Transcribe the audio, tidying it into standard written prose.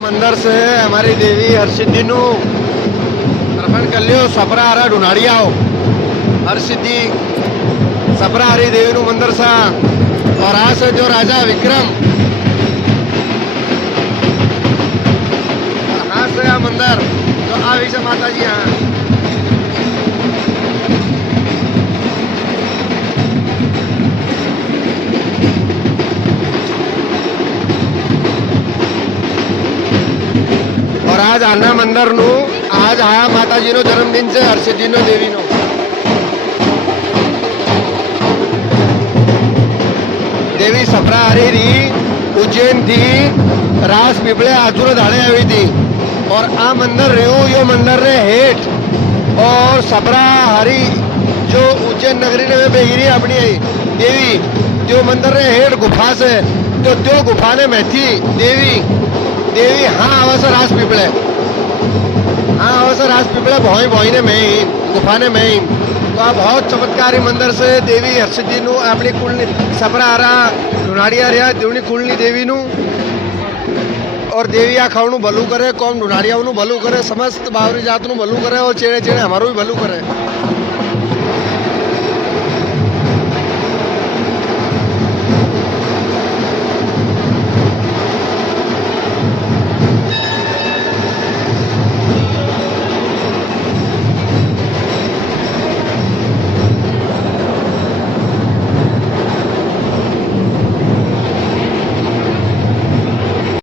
मंदिर से हमारी देवी हरसिद्धि नु दर्शन कर लियो। सपरा हरा ढूंढाड़िया हो हरसिद्धि सपरा हरी देवी नु मंदिर सा। और आ से जो राजा विक्रम हाँ से आ मंदिर तो आ विषय माता जी हाँ और आज आना मंदिर नु आज आया माता जी नो जन्मदिन से हरसिद्धि नो देवी नो देवी सपरा हरी री उज्जैन थी रास पीपले आजूर धाड़े आई थी। और आ मंदिर रहो यो मंदिर रे हेठ और सपरा हरी जो उज्जैन नगरी ने बेगिरी अपनी आई देवी जो मंदिर रे हेठ गुफा से तो त्यो गुफा ने में थी देवी देवी हाँ अवसर रास पीपले हाँ अवसर रास पीपले भोई भोई ने में गुफा ने में। तो आ बहुत चमत्कारी मंदिर से देवी हरसिद्धि नु अपनी कुलनी सपरा हरा ढूंढाड़िया रहा देवनी कुलनी देवी नु। और देवी आ खावनु भलू करे कौम ढूंढाड़िया भलू करे समस्त बावरी जात नु भलू करे और चेड़े चेड़े हमारो भी भलू करे।